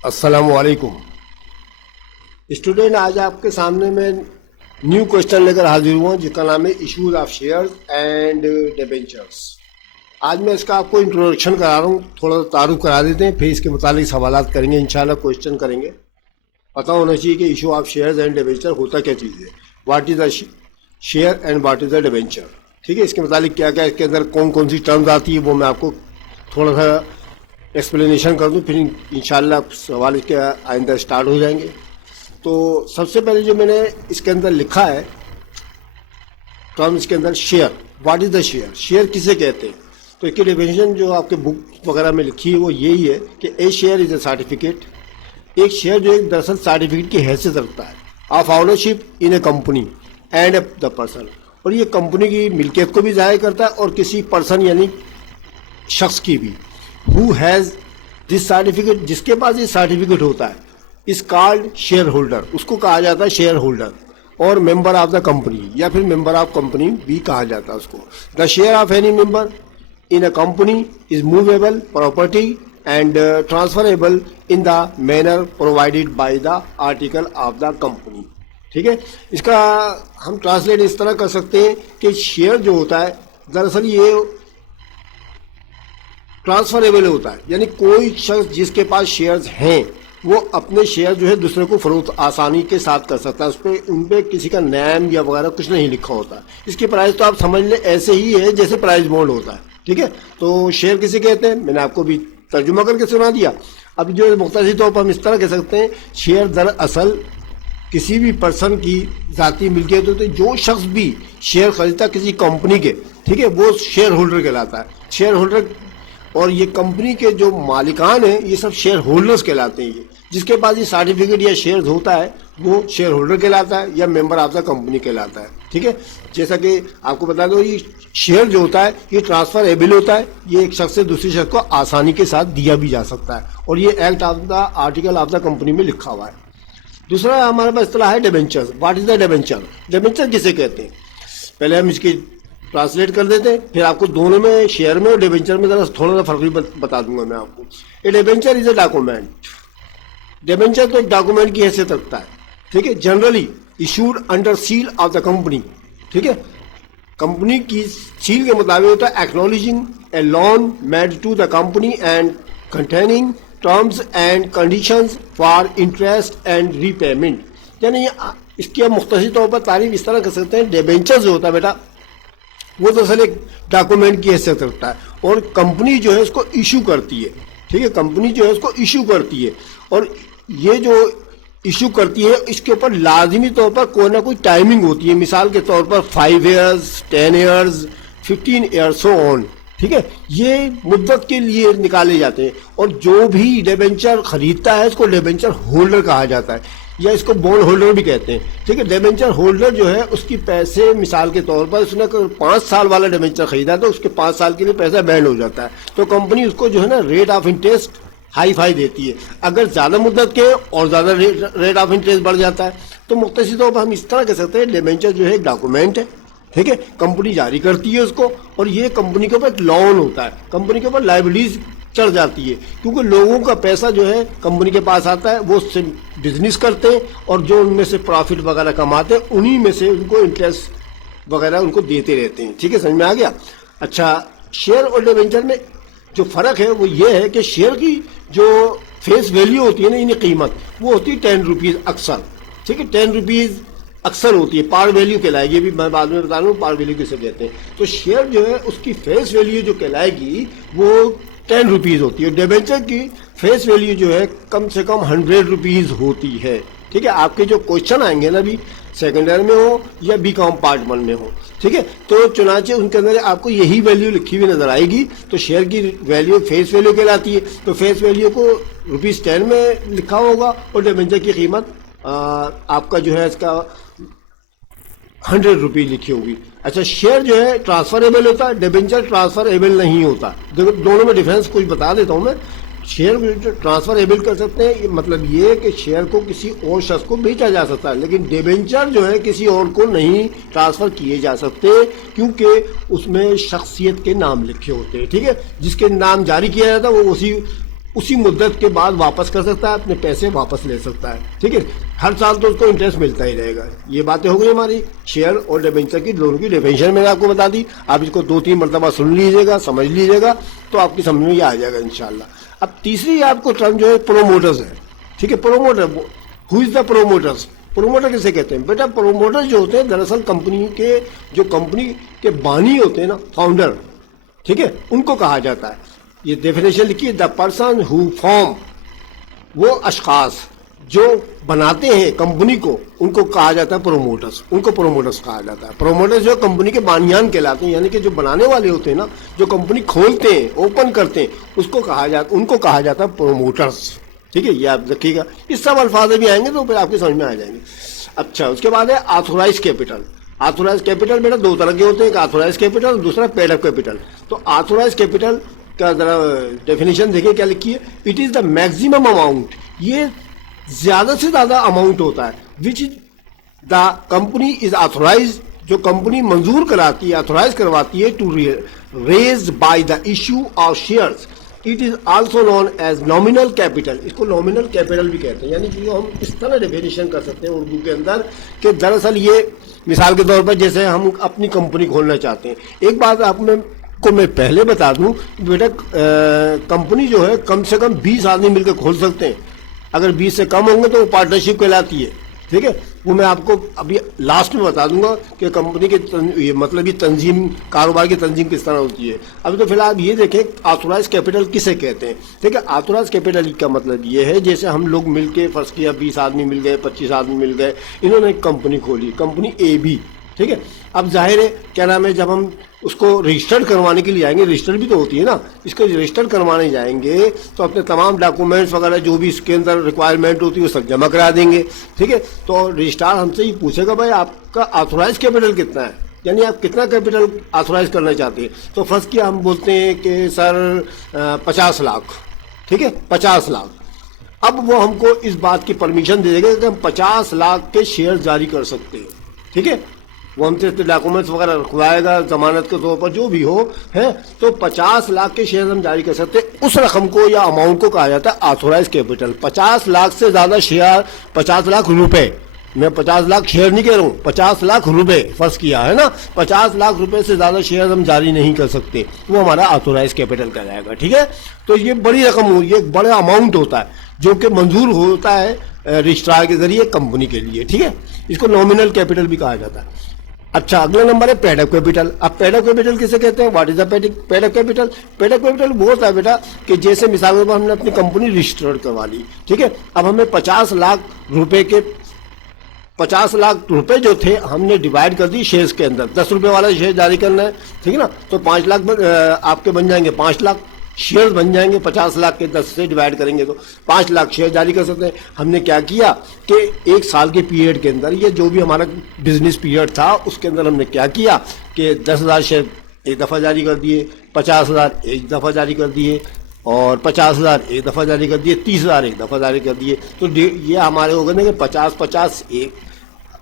अस्सलामु अलैकुम स्टूडेंट। आज आपके सामने मैं न्यू क्वेश्चन लेकर हाजिर हुआ जिसका नाम है issues of shares and debentures. आज मैं इसका आपको इंट्रोडक्शन करा रहा हूँ, थोड़ा तारुफ करा देते हैं, फिर इसके मुतालिक सवालात करेंगे, इंशाल्लाह क्वेश्चन करेंगे। पता होना चाहिए कि issue of shares and debenture होता क्या चीज़ है, what is the share and what is the debenture. ठीक है, इसके मुतालिक क्या क्या इसके अंदर कौन कौन सी टर्म्स आती है वो मैं आपको थोड़ा सा एक्सप्लेनेशन कर दूं, फिर इंशाल्लाह सवाल इसके आइंदा स्टार्ट हो जाएंगे। तो सबसे पहले जो मैंने इसके अंदर लिखा है टर्म, इसके अंदर share, what is the share, share किसे कहते हैं। तो इसकी डेफिनेशन जो आपके बुक वगैरह में लिखी है वो यही है कि ए शेयर इज़ अ सर्टिफिकेट। एक शेयर जो एक दरअसल सर्टिफिकेट की हैसियत रखता है of ownership in A company and the person, और ये कंपनी की मिल्कियत को भी जाहिर करता है और किसी पर्सन यानी शख्स की भी। हु हैज़ दिस सर्टिफिकेट, जिसके पास ये सर्टिफिकेट होता है, इज कॉल्ड शेयर होल्डर, उसको कहा जाता है शेयर होल्डर, और मेंबर ऑफ द कंपनी या फिर मेंबर ऑफ कंपनी भी कहा जाता है उसको। The share of any member in a company is movable property and transferable in the manner provided by the article of the company. ठीक है, इसका हम ट्रांसलेट इस तरह कर सकते हैं कि शेयर जो होता है दरअसल ये ट्रांसफरेबल होता है, यानी कोई शख्स जिसके पास शेयर्स हैं वो अपने शेयर जो है दूसरे को फरोख्त आसानी के साथ कर सकता है। उस पर उन पर किसी का नाम या वगैरह कुछ नहीं लिखा होता। इसकी प्राइस तो आप समझ लें ऐसे ही है जैसे प्राइस बॉन्ड होता है। ठीक है, तो शेयर किसे कहते हैं मैंने आपको भी तर्जुमा करके सुना दिया। अब जो मुख्तसर तौर पर हम इस तरह कह सकते हैं, शेयर दरअसल किसी भी पर्सन की ज़ाती मिल्कियत होती है। जो शख्स भी शेयर खरीदता किसी कंपनी के, ठीक है, वो शेयर होल्डर कहलाता है। शेयर होल्डर और ये कंपनी के जो मालिकान हैं ये सब शेयर होल्डर्स कहलाते हैं। ये जिसके पास ये सर्टिफिकेट या शेयर होता है वो शेयर होल्डर कहलाता है या मेंबर ऑफ द कंपनी कहलाता है। ठीक है, जैसा कि आपको बता दो ये शेयर जो होता है ये ट्रांसफर एबल होता है, ये एक शख्स से दूसरे शख्स को आसानी के साथ दिया भी जा सकता है, और ये act of the article of the company में लिखा हुआ है। दूसरा हमारे पास इस्तेलाह है debenture. What is the debenture, debenture किसे कहते हैं पहले हम इसकी ट्रांसलेट कर देते हैं, फिर आपको दोनों में शेयर में और डिबेंचर में जरा थोड़ा सा फर्क भी बता दूंगा मैं आपको। A debenture is a document, debenture तो एक डॉक्यूमेंट की हैसियत रखता है। ठीक है, generally issued under seal of the company. ठीक है, कंपनी की सील के मुताबिक होता है acknowledging a loan made to the company and containing terms and conditions for interest and repayment. यानी इसकी हम मुख्तसर तौर पर तारीफ इस तरह कर सकते हैं, डिबेंचर जो होता है बेटा वो दरअसल एक डॉक्यूमेंट की हैसियत रखता है और कंपनी जो है उसको इशू करती है। ठीक है, कंपनी जो है उसको इशू करती है, और ये जो इशू करती है इसके ऊपर लाजमी तौर पर कोई ना कोई टाइमिंग होती है। मिसाल के तौर पर 5 years, 10 years, 15 years so on. ठीक है, ये मुद्दत के लिए निकाले जाते हैं, और जो भी डिबेंचर खरीदता है इसको डिबेंचर होल्डर कहा जाता है या इसको बॉन्ड होल्डर भी कहते हैं। ठीक है, डिबेंचर होल्डर जो है उसकी पैसे मिसाल के तौर पर उसने 5 साल वाला डिबेंचर खरीदा तो उसके 5 साल के लिए पैसा बैंड हो जाता है, तो कंपनी उसको जो है ना rate of interest hi fi देती है। अगर ज़्यादा मुद्दत के और ज़्यादा रेट ऑफ इंटरेस्ट बढ़ जाता है। तो मुख्तसर तौर पर हम इस तरह कह सकते हैं डिबेंचर जो है एक डॉक्यूमेंट है। ठीक है, कंपनी जारी करती है उसको, और ये कंपनी के ऊपर एक लोन होता है, कंपनी के ऊपर लाइबिलिटीज चढ़ जाती है, क्योंकि लोगों का पैसा जो है कंपनी के पास आता है, वो उससे बिजनेस करते हैं और जो उनमें से प्रॉफिट वगैरह कमाते हैं उन्हीं में से उनको इंटरेस्ट वगैरह उनको देते रहते हैं। ठीक है, समझ में आ गया। अच्छा, शेयर और डिबेंचर में जो फ़र्क है वो ये है कि शेयर की जो फेस वैल्यू होती है ना, यानी कीमत, वो होती है 10 रुपीज़ अक्सर। ठीक है, 10 रुपीज़ अक्सर होती है, पार वैल्यू कहलाएगी, ये भी मैं बाद में बता रहा हूँ पार वैल्यू किसे कहते हैं। तो शेयर जो है उसकी फेस वैल्यू जो कहलाएगी वो 10 रुपीज़ होती है। डिबेंचर की फेस वैल्यू जो है कम से कम 100 रुपीज़ होती है। ठीक है, आपके जो क्वेश्चन आएंगे ना भी सेकेंड ईयर में हो या बीकॉम पार्ट 1 में हो, ठीक है, तो चुनाचे उनके अंदर आपको यही वैल्यू लिखी हुई नजर आएगी। तो शेयर की वैल्यू फेस वैल्यू कहलाती है, तो फेस वैल्यू को ₹10 में लिखा होगा और डिबेंचर की कीमत आपका जो है इसका 100 रुपीज़ लिखी होगी। अच्छा, शेयर जो है ट्रांसफरेबल होता है, डिबेंचर ट्रांसफरेबल नहीं होता। दोनों में डिफरेंस कुछ बता देता हूँ मैं। शेयर जो ट्रांसफर एबल कर सकते हैं, मतलब ये कि शेयर को किसी और शख्स को बेचा जा सकता है, लेकिन डिबेंचर जो है किसी और को नहीं ट्रांसफर किए जा सकते, क्योंकि उसमें शख्सियत के नाम लिखे होते हैं। ठीक है, जिसके नाम जारी किया जाता है वो उसी उसी मुद्दत के बाद वापस कर सकता है, अपने पैसे वापस ले सकता है। ठीक है, हर साल तो उसको इंटरेस्ट मिलता ही रहेगा। ये बातें हो गई हमारी शेयर और डिबेंचर की दोनों की डेफिनेशन मैंने आपको बता दी। आप इसको 2-3 मरतबा सुन लीजिएगा, समझ लीजिएगा, तो आपकी समझ में ये आ जाएगा इंशाल्लाह। अब तीसरी आपको टर्म जो है प्रोमोटर्स है। ठीक है, promoter, who is the promoters? Promoter किसे कहते हैं बेटा? प्रोमोटर जो होते हैं दरअसल कंपनी के, जो कंपनी के बानी होते हैं ना, फाउंडर, ठीक है, उनको कहा जाता है। ये डेफिनेशन लिखिए, द पर्सन हु फॉर्म, वो अशखास जो बनाते हैं कंपनी को, उनको कहा जाता है प्रोमोटर्स। उनको प्रोमोटर्स कहा जाता है। प्रोमोटर्स जो कंपनी के बानियान कहलाते हैं, यानी कि जो बनाने वाले होते हैं ना, जो कंपनी खोलते हैं, ओपन करते हैं, उसको कहा जाता, उनको कहा जाता है प्रोमोटर्स। ठीक है, ये आप रखिएगा। इस सब अल्फाज भी आएंगे तो फिर आपके समझ में आ जाएंगे। अच्छा, उसके बाद है ऑथोराइज कैपिटल। ऑथोराइज कैपिटल बेटा 2 तरह के होते हैं, एक ऑथोराइज कैपिटल और दूसरा पेड अप कैपिटल। तो ऑथोराइज कैपिटल का जरा डेफिनेशन देखिए क्या लिखी है। It is the maximum amount, ये ज्यादा से ज्यादा अमाउंट होता है, which is the company is authorise, जो कंपनी मंजूर कराती है, ऑथोराइज करवाती है, to raise by the issue of shares. It is also known as nominal capital. इसको नॉमिनल कैपिटल भी कहते हैं। यानी कि हम इस तरह डेफिनेशन कर सकते हैं उर्दू के अंदर कि दरअसल ये मिसाल के तौर पर जैसे हम अपनी कंपनी खोलना चाहते हैं। एक बात आप में को मैं पहले बता दूं, बेटा कंपनी जो है कम से कम 20 आदमी मिलकर खोल सकते हैं। अगर 20 से कम होंगे तो वो पार्टनरशिप कहलाती है। ठीक है, वो मैं आपको अभी लास्ट में बता दूंगा कि कंपनी के मतलब ये तंजीम, कारोबार की तंजीम किस तरह होती है। अभी तो फिलहाल आप ये देखें ऑथोराइज कैपिटल किसे कहते हैं। ठीक है, ऑथोराइज कैपिटल का मतलब ये है, जैसे हम लोग मिलके फर्ज किया 20 आदमी मिल गए, 25 आदमी मिल गए, इन्होंने एक कंपनी खोली, कंपनी AB। ठीक है, अब जाहिर है क्या नाम है, जब हम उसको रजिस्टर्ड करवाने के लिए आएंगे, रजिस्टर भी तो होती है ना, इसको रजिस्टर करवाने जाएंगे तो अपने तमाम डॉक्यूमेंट्स वगैरह जो भी इसके अंदर रिक्वायरमेंट होती है वो सब जमा करा देंगे। ठीक है, तो रजिस्ट्रार हमसे ही पूछेगा भाई आपका ऑथोराइज कैपिटल कितना है, यानी आप कितना कैपिटल ऑथोराइज करना चाहते हैं। तो फर्स्ट किया हम बोलते हैं कि सर 50 लाख। ठीक है, 50 लाख। अब वो हमको इस बात की परमिशन दे देगा कि हम 50 लाख के शेयर जारी कर सकते हैं। ठीक है, वो हमसे डॉक्यूमेंट्स वगैरह रखवाएगा जमानत के तौर पर, जो भी हो है, तो 50 लाख के शेयर हम जारी कर सकते हैं। उस रकम को या अमाउंट को कहा जाता है ऑथोराइज कैपिटल। 50 लाख से ज्यादा शेयर, 50 लाख रुपए, मैं 50 लाख शेयर नहीं कह रहा हूँ, 50 लाख रुपए फर्ज किया है ना, 50 लाख रुपए से ज्यादा शेयर हम जारी नहीं कर सकते, वो हमारा ऑथोराइज कैपिटल कहलाएगा। ठीक है, तो ये बड़ी रकम हुई, एक बड़ा अमाउंट होता है जो कि मंजूर होता है रजिस्ट्रार के जरिए कंपनी के लिए। ठीक है, इसको नॉमिनल कैपिटल भी कहा जाता है। अच्छा, अगला नंबर है पेड अप कैपिटल। अब पेड अप कैपिटल किसे कहते हैं? What is the paid up capital? Paid up capital वो होता है बेटा कि जैसे मिसाल के तौर पर हमने अपनी कंपनी रजिस्टर्ड करवा ली। ठीक है, अब हमें 50 लाख रुपए के 50 लाख रुपए जो थे हमने डिवाइड कर दी शेयर्स के अंदर। 10 रुपए वाला शेयर जारी करना है, ठीक है ना, तो 5 लाख आपके बन जाएंगे, 5 लाख शेयर बन जाएंगे। 50 लाख के 10 से डिवाइड करेंगे तो 5 लाख शेयर जारी कर सकते हैं। हमने क्या किया कि 1 साल के पीरियड के अंदर, ये जो भी हमारा बिजनेस पीरियड था उसके अंदर हमने क्या किया कि 10,000 शेयर एक दफ़ा जारी कर दिए, 50,000 एक दफ़ा जारी कर दिए, और 50,000 एक दफ़ा जारी कर दिए, 30,000 एक दफ़ा जारी कर दिए। तो ये हमारे हो गए ना कि 50-50 एक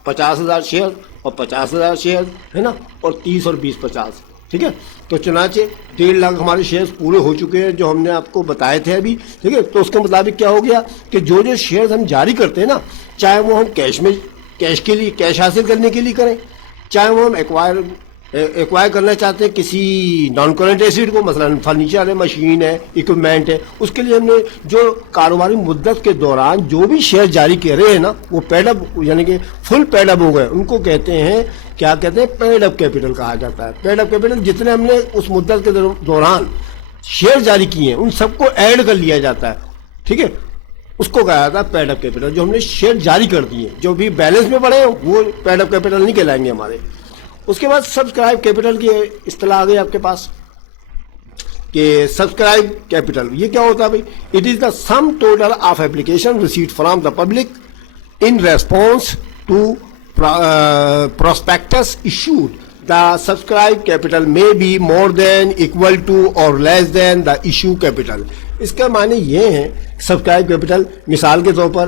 50,000 शेयर और 50,000 शेयर है ना, और 30 और 20 50। ठीक है, तो चुनाचे 1.5 लाख हमारे शेयर्स पूरे हो चुके हैं जो हमने आपको बताए थे अभी। ठीक है, तो उसके मुताबिक क्या हो गया कि जो जो शेयर्स हम जारी करते हैं ना, चाहे वो हम कैश के लिए, कैश हासिल करने के लिए करें, चाहे वो हम एक्वायर करना चाहते हैं किसी नॉन करेंट एसिड को, मसलन फर्नीचर है, मशीन है, इक्विपमेंट है, उसके लिए हमने जो कारोबारी मुद्दत के दौरान जो भी शेयर जारी कर रहे हैं ना, वो पेड अप यानी कि फुल पेड अप हो गए, उनको कहते हैं, क्या कहते हैं, पेड अप कैपिटल कहा जाता है। पेड अप कैपिटल जितने हमने उस मुद्दत के दौरान शेयर जारी किए हैं उन सबको ऐड कर लिया जाता है। ठीक है, उसको कहा जाता है पेड अप कैपिटल। जो हमने शेयर जारी कर दिए, जो भी बैलेंस में पड़े वो पेड अप कैपिटल नहीं कहलाएंगे हमारे। उसके बाद सब्सक्राइब कैपिटल की इस्तेलाह आ गई आपके पास कि सब्सक्राइब कैपिटल ये क्या होता है भाई? It is the sum total of application received from the public in response to prospectus issued. The subscribed capital may be more than, equal to or less than the issue capital. इसका माने ये है subscribe capital. मिसाल के तौर पर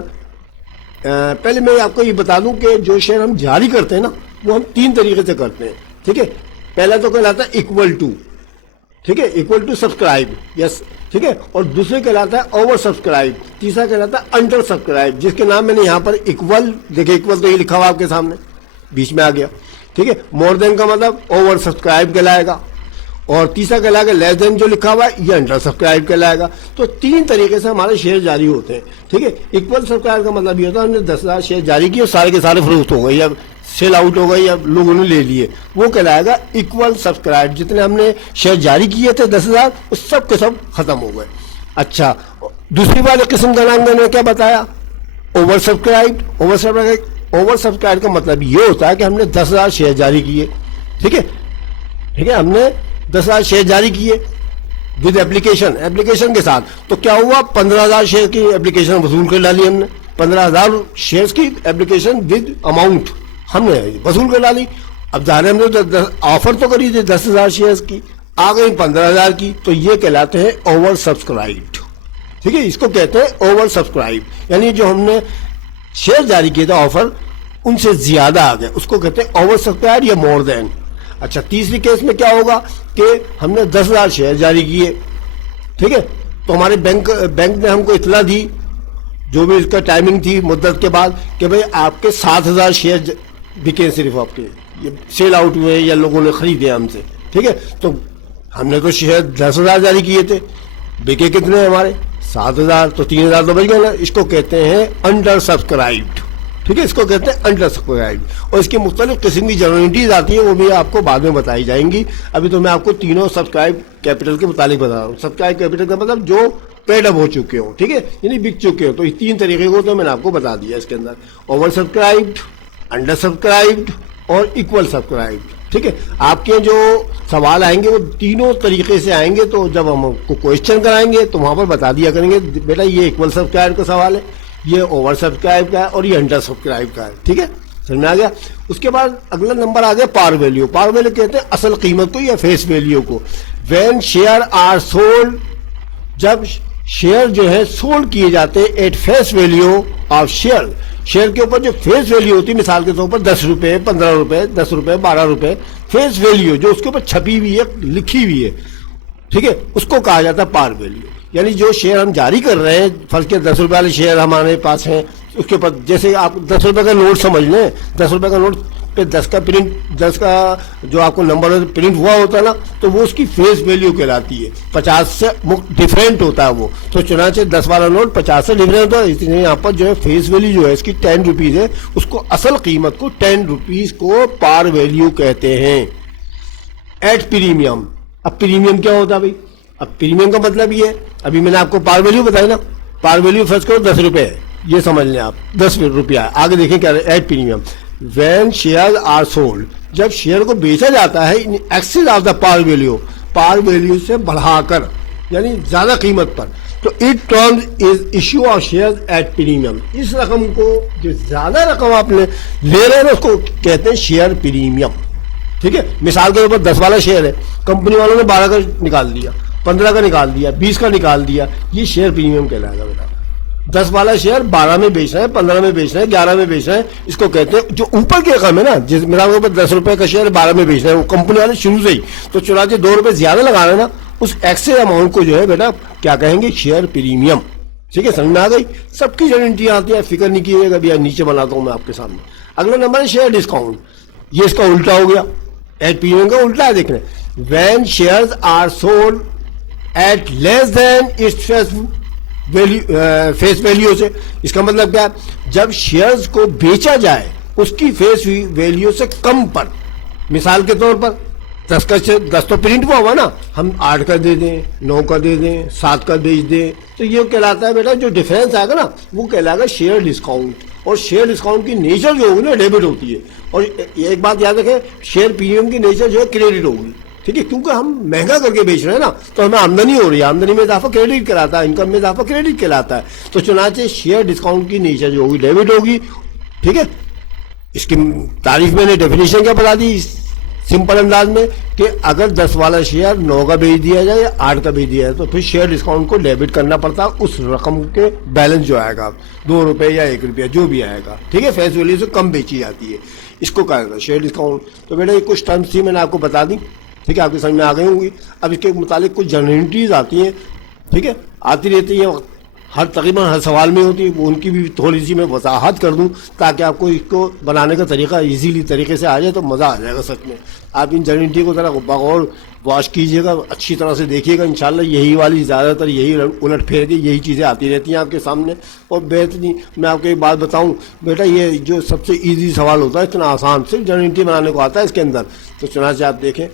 पहले मैं आपको ये बता दूं कि जो शेयर हम जारी करते हैं ना, वो हम 3 तरीके से करते हैं। ठीक है, पहला तो कहलाता है इक्वल टू। ठीक है, इक्वल टू सब्सक्राइब, यस, ठीक है। और दूसरे कहलाता है ओवर सब्सक्राइब, तीसरा कहलाता है अंडर सब्सक्राइब, जिसके नाम मैंने यहाँ पर इक्वल, देखिए इक्वल तो ये लिखा हुआ आपके सामने बीच में आ गया, ठीक है। मोर देन का मतलब ओवर सब्सक्राइब कहलाएगा, और तीसरा कहलाएगा लेस देन जो लिखा हुआ है ये अंडर सब्सक्राइब कहलाएगा। तो तीन तरीके से हमारे शेयर जारी होते हैं, ठीक है। इक्वल सब्सक्राइब का मतलब ये होता है हमने 10,000 शेयर जारी किए, सारे के सारे फरोख्त हो गए या सेल आउट हो गए या लोगों ने ले लिए, वो कहलाएगा इक्वल सब्सक्राइब। जितने हमने शेयर जारी किए थे 10,000, उस सब के सब खत्म हो गए। अच्छा, दूसरी वाले किस्म का नाम मैंने क्या बताया, ओवर सब्सक्राइब। ओवर सब्सक्राइब का मतलब ये होता है कि हमने 10,000 शेयर जारी किए, ठीक है, ठीक है, हमने 10,000 शेयर जारी किए विद एप्लीकेशन के साथ, तो क्या हुआ, 15,000 शेयर की एप्लीकेशन वसूल कर डाली हमने, 15,000 शेयर की एप्लीकेशन विद अमाउंट हमने वसूल कर डाली। अब जाने हमने ऑफर तो करी थी 10,000 शेयर की, आ गई 15,000 की, तो ये कहलाते हैं ओवर सब्सक्राइब्ड, ठीक है। इसको कहते हैं ओवर सब्सक्राइब, यानी जो हमने शेयर जारी किए थे ऑफर उनसे ज्यादा आ गए, उसको कहते हैं ओवर सब्सक्राइब या मोर देन। अच्छा, तीसरी केस में क्या होगा कि हमने 10,000 शेयर जारी किए, ठीक है, तो हमारे बैंक ने हमको इतला दी, जो भी इसका टाइमिंग थी मुद्दत के बाद, कि भाई आपके 7,000 शेयर बिके, सिर्फ आपके ये सेल आउट हुए या लोगों ने खरीदे हमसे, ठीक है। तो हमने तो शेयर 10,000 जारी किए थे, बिके कितने हमारे 7,000, तो 3,000 तो बच गए ना। इसको कहते हैं अंडर सब्सक्राइब्ड, ठीक है, इसको कहते हैं अंडर सब्सक्राइब। और इसकी मुख्तलिफ किस्म की जनरलिटीज आती है, वो भी आपको बाद में बताई जाएंगी। अभी तो मैं आपको तीनों सब्सक्राइब कैपिटल के मुतालिक बता रहा हूँ। सब्सक्राइब कैपिटल का मतलब जो पेड अप हो चुके हो, ठीक है, यानी बिक चुके हो। तो इस तीन तरीके को तो मैंने आपको बता दिया इसके अंदर, ओवर सब्सक्राइब्ड, अंडर सब्सक्राइब्ड और इक्वल सब्सक्राइब्ड, ठीक है। आपके जो सवाल आएंगे वो तीनों तरीके से आएंगे, तो जब हम आपको क्वेश्चन कराएंगे तो वहां पर बता दिया करेंगे, बेटा ये इक्वल सब्सक्राइब का सवाल है, ये ओवर सब्सक्राइब का है और ये अंडर सब्सक्राइब का है, ठीक है, समझ में आ गया। उसके बाद अगला नंबर आ गया पार वैल्यू। पार वैल्यू कहते हैं असल कीमत को या फेस वैल्यू को। व्हेन शेयर आर सोल्ड, जब शेयर जो है सोल्ड किए जाते हैं at face value of share, share के ऊपर जो फेस वैल्यू होती है, मिसाल के तौर पर 10 रुपए, 15 रुपए, 10 रुपए, 12 रुपए, फेस वैल्यू जो उसके ऊपर छपी हुई है, लिखी हुई है, ठीक है, उसको कहा जाता है पार वैल्यू। यानी जो शेयर हम जारी कर रहे हैं, फर्ज के 10 रुपए वाले शेयर हमारे पास हैं, उसके ऊपर जैसे आप 10 रुपए का नोट समझ लें, 10 रुपए का नोट पे 10 का प्रिंट, 10 का जो आपको नंबर प्रिंट हुआ होता है ना, तो वो उसकी फेस वैल्यू कहलाती है। 50 से डिफरेंट होता है वो, तो चुनाचे 10 वाला नोट 50 से डिफरेंट होता है, इसलिए यहाँ पर जो है फेस वैल्यू जो है इसकी 10 रुपीज है, उसको असल कीमत को 10 रुपीज को पार वैल्यू कहते हैं। एट प्रीमियम, अब प्रीमियम क्या होता है भाई, अब प्रीमियम का मतलब ये है, अभी मैंने आपको पार वैल्यू बताई ना, पार वैल्यू फर्स्ट करो 10 रुपए है, ये समझ लें आप, 10 रुपया। आगे देखें क्या है at premium. When share are sold, जब शेयर को बेचा जाता है in excess of the par value, par value से बढ़ाकर, यानी ज्यादा कीमत पर, तो it terms is issue of share at premium. इस रकम को, जो ज्यादा रकम आपने ले रहे हैं ना, उसको कहते हैं शेयर प्रीमियम, ठीक है। मिसाल के ऊपर 10 वाला शेयर है, कंपनी वालों ने 12 का निकाल दिया, 15 का निकाल दिया, 20 का निकाल दिया, ये शेयर प्रीमियम कहलाएगा बेटा। 10 वाला शेयर 12 में बेच रहे हैं, 15 में बेच रहे हैं, 11 में बेच रहे हैं, इसको कहते हैं जो ऊपर की रकम है ना, जिस मिसाल के ऊपर 10 रुपए का शेयर 12 में बेच रहे हैं, वो कंपनी वाले शुरू से ही, तो चुनाचे 2 रुपए ज्यादा लगा रहे हैं ना, उस एक्सेस अमाउंट को जो है बेटा क्या कहेंगे, शेयर प्रीमियम, ठीक है, समझ में आ गई। सबकी गारंटी आती है, फिक्र नहीं कीजिएगा, अभी नीचे बनाता हूं मैं आपके सामने। अगला नंबर है शेयर डिस्काउंट, ये इसका उल्टा हो गया, एट प्रीमियम का उल्टा है, देखने। When shares are sold at less than its face value से, इसका मतलब क्या है, जब शेयर्स को बेचा जाए उसकी फेस वैल्यू से कम पर, मिसाल के तौर पर 10 तो प्रिंट हुआ हुआ ना, हम 8 का दे दें, 9 का दे दें, 7 का बेच दें, तो ये कहलाता है बेटा, जो डिफरेंस आएगा ना वो कहलाएगा शेयर डिस्काउंट। और शेयर डिस्काउंट की नेचर जो होगी ना डेबिट होती है, और एक बात याद रखें, शेयर प्रीमियम की नेचर जो है क्रेडिट होगी, ठीक है, क्योंकि हम महंगा करके बेच रहे हैं ना, तो हमें आमदनी हो रही है, आमदनी में इजाफा क्रेडिट कहलाता है, इनकम में इजाफा क्रेडिट कहलाता है। तो चुनाचे शेयर डिस्काउंट की नेचर जो होगी डेबिट होगी, ठीक है। इसकी तारीफ मैंने डेफिनेशन क्या बता दी सिंपल अंदाज में, कि अगर 10 वाला शेयर 9 का बेच दिया जाए या 8 का बेच दिया जाए, तो फिर शेयर डिस्काउंट को डेबिट करना पड़ता है उस रकम के बैलेंस जो आएगा, 2 रुपए या 1 रुपया जो भी आएगा, ठीक है, फेस वैल्यू से कम बेची जाती है, इसको कहा जाता है शेयर डिस्काउंट। तो बेटा ये कुछ टर्म्स थी, मैंने आपको बता दी, ठीक है, आपके समझ में आ गई होंगी। अब इसके मुतालिक कुछ जनरलिटीज आती हैं, ठीक है, आती रहती हैं, तकरीबन हर सवाल में होती है, वो उनकी भी थोड़ी सी मैं वजाहत कर दूं ताकि आपको इसको बनाने का तरीका इजीली तरीके से आ जाए, तो मज़ा आ जाएगा सच में। आप इन जनरलिटी को ज़रा बगौर वॉश कीजिएगा, अच्छी तरह से देखिएगा, इंशाल्लाह यही वाली ज़्यादातर यही उलट फेर के यही चीज़ें आती रहती हैं आपके सामने। और बेहतरीन मैं आपको एक बात बताऊं बेटा, ये जो सबसे ईजी सवाल होता है, इतना आसान, सिर्फ जनरलिटी बनाने को आता है इसके अंदर। तो चुनाचे आप देखें,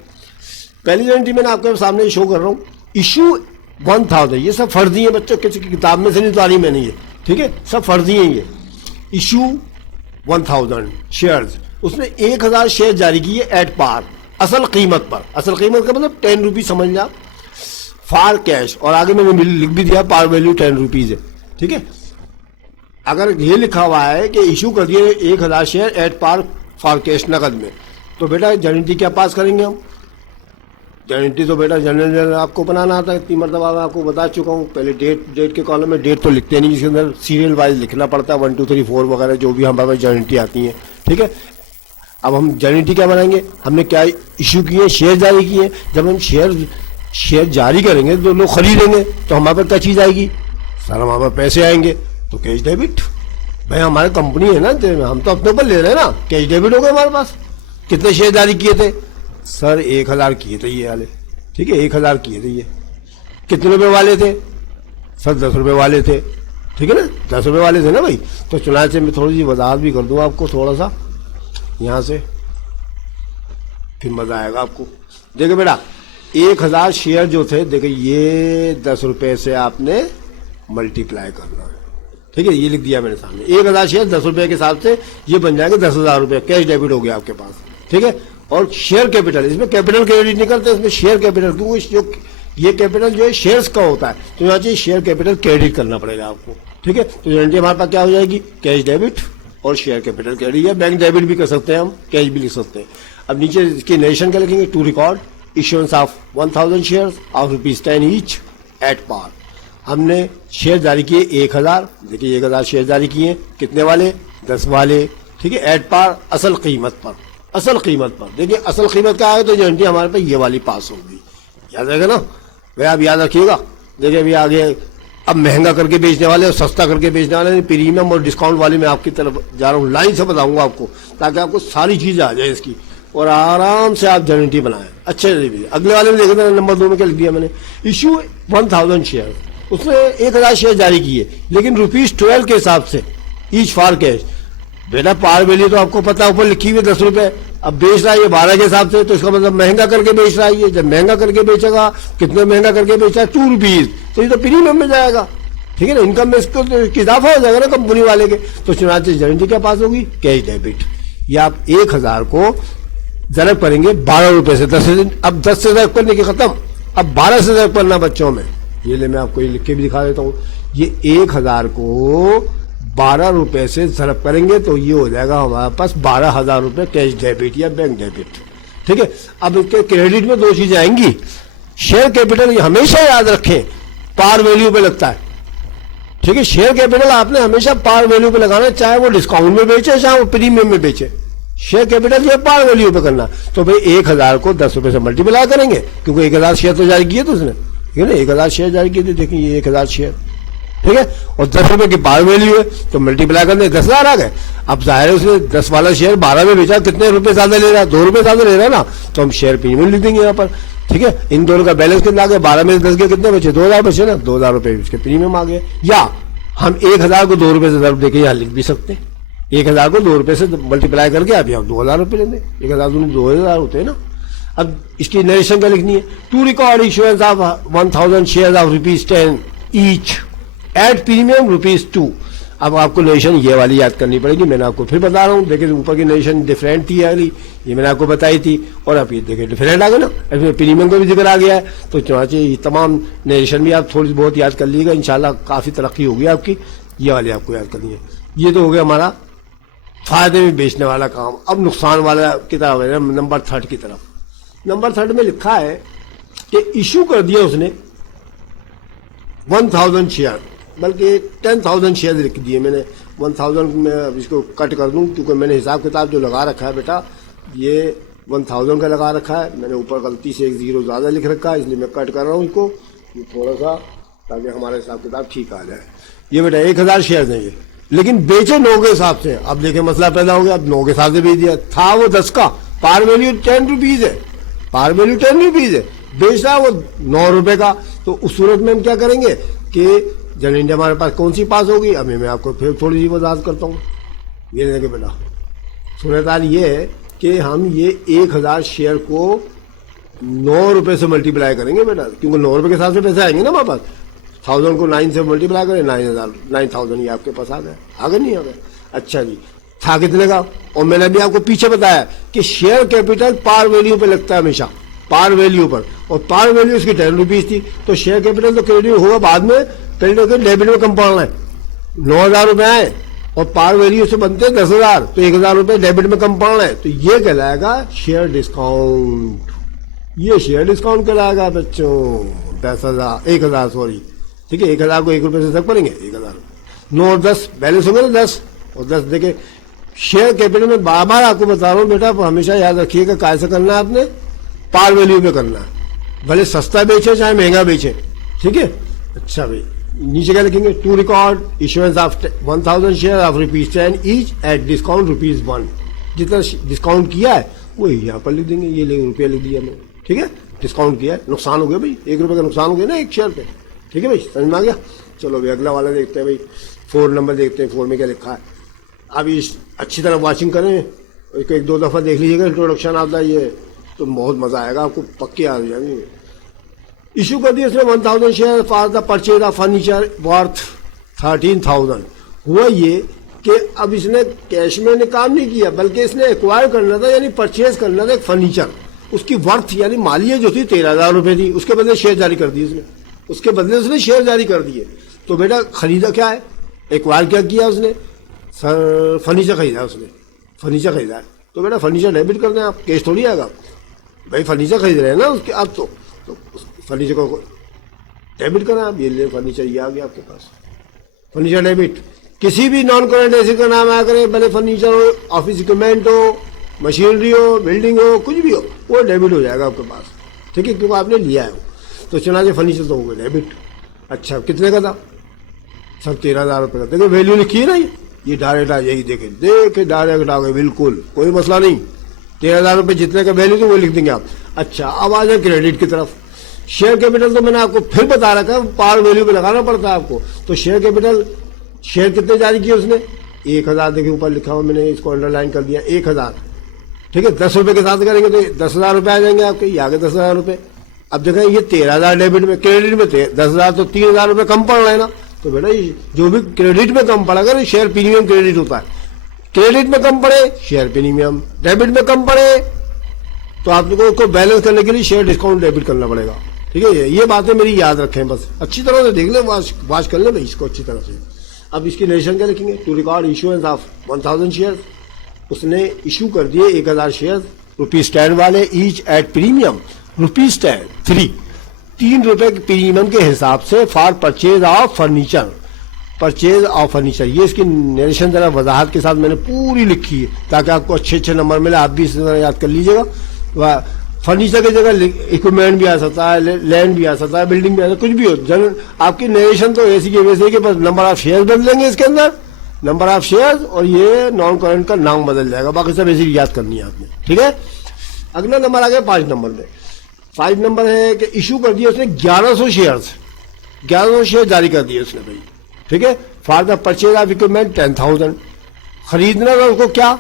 पहली जनरलिटी मैंने आपके सामने शो कर रहा हूँ, इशू 1000। ये सब फर्जी है बच्चों, किसी की किताब में से नहीं उतारी मैंने ये, ठीक है, सब फर्जी हैं ये। इशू 1000 शेयर्स, उसने 1000 शेयर जारी किए एट पार, असल कीमत पर। असल कीमत का मतलब 10 रुपीज समझ लिया, फॉर कैश, और आगे मैंने लिख भी दिया पार वैल्यू 10 रुपीज है, ठीक है। अगर ये लिखा हुआ है कि इशू कर दिए 1000 share at par for cash नकद में, तो बेटा जनरलिटी क्या पास करेंगे हम? जनरलिटी तो बेटा जनरल आपको बनाना आता है, इतनी मरतबा मैं आपको बता चुका हूँ। पहले डेट के कॉलम में डेट तो लिखते नहीं, इसके अंदर सीरियल वाइज लिखना पड़ता है, 1 2 3 4 वगैरह जो भी हमारे पास जनरलिटी आती है, ठीक है। अब हम जनरलिटी क्या बनाएंगे? हमने क्या इशू किए? शेयर जारी किए। जब हम शेयर जारी करेंगे तो लोग खरीदेंगे, तो हमारे पास क्या चीज़ आएगी? सर हमारे पास पैसे आएंगे, तो कैश डेबिट। भाई हमारी कंपनी है ना, हम तो अपने ऊपर ले रहे हैं ना, कैश डेबिट हो गया हमारे पास। कितने शेयर जारी किए थे? सर 1000 किए थे ये वाले, ठीक है, 1000 किए थे ये। कितने रुपए वाले थे? सर 10 रुपए वाले थे, ठीक है ना, 10 रुपए वाले थे ना भाई। तो चुनाचे में थोड़ी सी वजाहत भी कर दूं आपको, थोड़ा सा यहां से, फिर मजा आएगा आपको। देखिए बेटा 1000 शेयर जो थे, देखिए ये 10 रुपए से आपने मल्टीप्लाई करना है, ठीक है, ये लिख दिया मेरे सामने। 1000 शेयर 10 रुपए के हिसाब से ये बन जाएंगे 10,000 रुपए, कैश डेबिट हो गया आपके पास, ठीक है। और शेयर कैपिटल, इसमें कैपिटल क्रेडिट निकलते हैं, इसमें शेयर कैपिटल, क्योंकि ये कैपिटल जो है शेयर्स का होता है, तो यहाँ चाहिए शेयर कैपिटल क्रेडिट करना पड़ेगा आपको, ठीक है। तो जनरलिटी हमारे पास क्या हो जाएगी? कैश डेबिट और शेयर कैपिटल क्रेडिट, या बैंक डेबिट भी कर सकते हैं हम, कैश भी लिख सकते हैं। अब नीचे इसकी नरेशन क्या लिखेंगे? To record issuance of 1000 share of ₹10 each at par. हमने शेयर जारी किए 1000, देखिए 1000 शेयर जारी किए, कितने वाले? 10 वाले, ठीक है, एट पार, असल कीमत पर। असल कीमत पर देखिए, असल कीमत क्या है, तो जनरलिटी हमारे पास ये वाली पास होगी, याद रहेगा ना भाई, आप याद रखिएगा। देखिए अभी आगे अब महंगा करके बेचने वाले और सस्ता करके बेचने वाले, प्रीमियम और डिस्काउंट वाली मैं आपकी तरफ जा रहा हूँ, लाइन से बताऊंगा आपको, ताकि आपको सारी चीजें आ जाए इसकी, और आराम से आप जनरलिटी बनाएं अच्छे से। अगले वाले में देखिए नंबर 2 में क्या लिख दिया मैंने? इशू 1000 शेयर, उसने 1000 शेयर जारी किए, लेकिन ₹12 के हिसाब से ईच फॉर कैश। बेटा पार वैल्यू तो आपको पता, ऊपर लिखी हुई 10 रुपए, अब बेच रहा है ये 12 के हिसाब से, तो इसका मतलब महंगा करके बेच रहा है ये। जब महंगा करके बेचेगा, कितने महंगा करके बेचा? ₹2, तो ये तो प्रीमियम में जाएगा, ठीक है ना, इनकम में इसको इजाफा हो जाएगा ना कंपनी वाले के। तो चुनाचे जनरलिटी क्या पास होगी? Cash debit. ये आप 1000 को जरब करेंगे 12 रुपए से, 10 से, अब 10 से जरब करने की खत्म, अब 12 से जरब करना बच्चों में। ये ले मैं आपको ये लिख के भी दिखा देता हूँ, ये 1000 को 12 रुपए से जरब करेंगे तो ये हो जाएगा हमारे पास 12,000 रुपए कैश डेबिट या बैंक डेबिट, ठीक है। अब इसके क्रेडिट में 2 चीजें आएंगी। शेयर कैपिटल हमेशा याद रखें पार वैल्यू पे लगता है, ठीक है। शेयर कैपिटल आपने हमेशा पार वैल्यू पे लगाना, चाहे वो डिस्काउंट में बेचे चाहे वो प्रीमियम में बेचे, शेयर कैपिटल ये पार वैल्यू पे करना। तो भाई 1000 को 10 रुपए से मल्टीप्लाई करेंगे, क्योंकि 1000 शेयर तो जारी किए थे उसने, ठीक है ना, 1000 शेयर जारी किए थे, देखिए ये 1000 शेयर, ठीक है, और 10 रुपए की पार वैल्यू है, तो मल्टीप्लाई करने 10,000 आ गए। अब जाहिर है उसने 10 वाला शेयर 12 में बेचा, कितने रुपए ज्यादा ले रहा है? 2 रुपए ज्यादा ले रहा है ना, तो हम शेयर प्रीमियम लिख देंगे यहाँ पर, ठीक है। इन दोनों का बैलेंस कितना आ गया? 12 में 10 के कितने बचे? 2000 बचे ना, 2000 रुपए उसके प्रीमियम आ गए। या हम 1000 को 2 रुपए से जरूर देके यहाँ लिख भी सकते हैं, 1000 को 2 रुपए से मल्टीप्लाई करके आप यहाँ 2000 रुपए लेंगे, 1000 2000 होते हैं ना। अब इसकी नरेशन क्या लिखनी है? To record issuance of 1000 share of ₹10 each at premium ₹2। अब आपको नरेशन ये वाली याद करनी पड़ेगी, मैंने आपको फिर बता रहा हूँ। देखिए ऊपर की नरेशन डिफरेंट थी अगली, ये मैंने आपको बताई थी, और अब ये देखिए डिफरेंट आ गया ना, इसमें प्रीमियम का भी जिक्र आ गया है। तो चुनाचे ये तमाम नरेशन भी आप थोड़ी बहुत याद कर लीजिएगा, इंशाल्लाह काफी तरक्की होगी आपकी। ये वाली आपको याद करनी है। ये तो हो गया हमारा फायदे में बेचने वाला काम। अब नुकसान वाला की तरफ है, नंबर 3 की तरफ। नंबर 3 में लिखा है कि इशू कर दिया उसने 1000 शेयर, बल्कि 10,000 शेयर लिख दिए मैंने। 1000 में अब इसको कट कर दूं, क्योंकि मैंने हिसाब किताब जो लगा रखा है बेटा, ये 1000 का लगा रखा है, मैंने ऊपर गलती से एक जीरो ज़्यादा लिख रखा है, इसलिए मैं कट कर रहा हूँ इसको ये थोड़ा सा, ताकि हमारे हिसाब किताब ठीक आ जाए। ये बेटा 1000 शेयर देंगे, लेकिन बेचे 9 के हिसाब से। अब देखिए मसला पैदा हो गया, अब 9 के हिसाब से बेच दिया, था वो 10 का, पार वैल्यू 10 रुपीज है, पार वैल्यू 10 रुपीज है, बेच रहा है वो 9 रुपए का। तो उस सूरत में हम क्या करेंगे कि जनरल इंडिया हमारे पास कौन सी पास होगी, अभी मैं आपको फिर थोड़ी सी वजाहत करता हूँ। ये देखिए बेटा सूरत हाल ये है कि हम ये 1000 शेयर को 9 रुपए से मल्टीप्लाई करेंगे बेटा, क्योंकि 9 रुपए के हिसाब से पैसे आएंगे ना हमारे पास। 1000 को 9 से मल्टीप्लाई करें, 9000 ये आपके पास आ गए, आगे नहीं आ गए। अच्छा जी, था कितने का? और मैंने अभी आपको पीछे बताया कि शेयर कैपिटल पार वैल्यू पे लगता है हमेशा, पार वैल्यू पर, और पार वैल्यू इसकी 10 रुपीज थी। तो शेयर कैपिटल तो क्रेडिट होगा बाद में, पहले डेबिट में कम पड़ना है। 9000 रुपए आए और पार वैल्यू से बनते 10,000, तो 1000 रुपए डेबिट में कम पड़ना है, तो ये कहलाएगा शेयर डिस्काउंट। ये शेयर डिस्काउंट कहलाएगा बच्चों। 10,000 सॉरी, ठीक है, 1000 को 1 रुपए से तक पड़ेंगे, 1000 9 और 10 बैलेंस हो गए ना 10 और 10। देखे शेयर कैपिटल में बार बार आपको बता रहा हूं बेटा, हमेशा याद रखिएगा कैसे करना है आपने, पार वैल्यू पे करना है, भले सस्ता बेचे चाहे महंगा बेचे, ठीक है। अच्छा भाई नीचे क्या लिखेंगे, to record issuance of 1000 share of ₹10 each at discount ₹1। जितना डिस्काउंट किया है वो यहाँ पर लिख देंगे, ये रुपया लिख दिया मैंने, ठीक है। डिस्काउंट किया है, नुकसान हो गया भाई, 1 रुपए का नुकसान हो गया ना 1 शेयर पे, ठीक है भाई, समझ में आ गया। चलो भाई अगला वाला देखते हैं भाई, 4 नंबर देखते हैं, 4 में क्या लिखा है। अब इस अच्छी तरह वॉचिंग करें, एक 2 दफा देख लीजिएगा इंट्रोडक्शन आता है ये, तो बहुत मजा आएगा आपको, पक्के आ जाएंगे। इशू कर दिया इसने 1000 share for the purchase of furniture worth 13,000। हुआ ये कि अब इसने कैश में ने काम नहीं किया, बल्कि इसने एक्वायर करना था, यानी परचेज करना था एक फर्नीचर, उसकी वर्थ यानी मालियत जो थी 13,000 रुपए थी, उसके बदले शेयर जारी कर दिए उसने, उसके बदले उसने शेयर जारी कर दिए। तो बेटा खरीदा क्या है, एक्वायर क्या किया उसने, सर फर्नीचर खरीदा उसने, फर्नीचर खरीदा है, तो बेटा फर्नीचर डेबिट कर दें आप, कैश थोड़ी आएगा भाई, फर्नीचर खरीद रहे हैं ना उसके आप, तो फर्नीचर को डेबिट करें आप, ये ले फर्नीचर, ये आ गया आपके पास, फर्नीचर डेबिट। किसी भी नॉन करंट एसेट का नाम आया करे, भले फर्नीचर हो, ऑफिस इक्विपमेंट हो, मशीनरी हो, बिल्डिंग हो, कुछ भी हो, वो डेबिट हो जाएगा आपके पास, ठीक है, क्योंकि आपने लिया है वो। तो चुनाचे फर्नीचर तो हो गया डेबिट। अच्छा कितने का था सर, 13,000 रुपये का। देखो वैल्यू लिखी है ना, ये डायरेक्ट आ जाएगी, देखे डायरेक्ट आ गए, बिल्कुल कोई मसला नहीं। 13,000 रुपये जितने का वैल्यू तो वो लिख देंगे आप। अच्छा अब आ जाए क्रेडिट की तरफ। शेयर कैपिटल तो मैंने आपको फिर बता रखा है, पार वैल्यू पे लगाना पड़ता है आपको। तो शेयर कैपिटल, शेयर कितने जारी किए उसने, 1000, देखिए ऊपर लिखा हुआ मैंने, इसको अंडरलाइन कर दिया, 1000, ठीक है। 10 रुपए के साथ करेंगे तो 10,000 रुपए आ जाएंगे आपके, ये आगे 10,000 रुपए। अब देखें ये 13,000 डेबिट में, क्रेडिट में 10,000, तो 3,000 रुपए कम पड़ रहे हैं ना। तो बेटा जो भी क्रेडिट में कम पड़ेगा, शेयर प्रीमियम क्रेडिट होता है, क्रेडिट में कम पड़े शेयर प्रीमियम, डेबिट में कम पड़े तो आप लोगों को बैलेंस करने के लिए शेयर डिस्काउंट डेबिट करना पड़ेगा, ठीक है। ये बातें मेरी याद रखें, बस अच्छी तरह से देख लें, वाच कर लें भाई इसको अच्छी तरह से। अब इसकी नेशन क्या लिखेंगे, to record issuance of 1000 share, उसने इशू कर दिए 1000 शेयर ₹10 वाले, ईच एट प्रीमियम ₹3, 3 रुपए के प्रीमियम के हिसाब से, for purchase of furniture, purchase of furniture. ये इसकी नरेशन जरा वजाहत के साथ मैंने पूरी लिखी है, ताकि आपको अच्छे नंबर मिले, आप भी इस तरह याद कर लीजिएगा। फर्नीचर की जगह इक्विपमेंट भी आ सकता है, लैंड भी आ सकता है, बिल्डिंग भी आ सकता है, कुछ भी हो। जनरल आपकी नरेशन तो ऐसी की वैसे कि बस नंबर ऑफ शेयर बदलेंगे इसके अंदर, नंबर ऑफ शेयर, और ये नॉन करंट का नाम बदल जाएगा, बाकी सब ऐसी याद करनी है आपने, ठीक है। अगला नंबर आ गया 5 नंबर में। 5 नंबर है कि इशू कर दिया उसने 1100 शेयर जारी कर दिए उसने भाई, ठीक है, for the purchase of equipment 10,000। खरीदना था उसको, क्या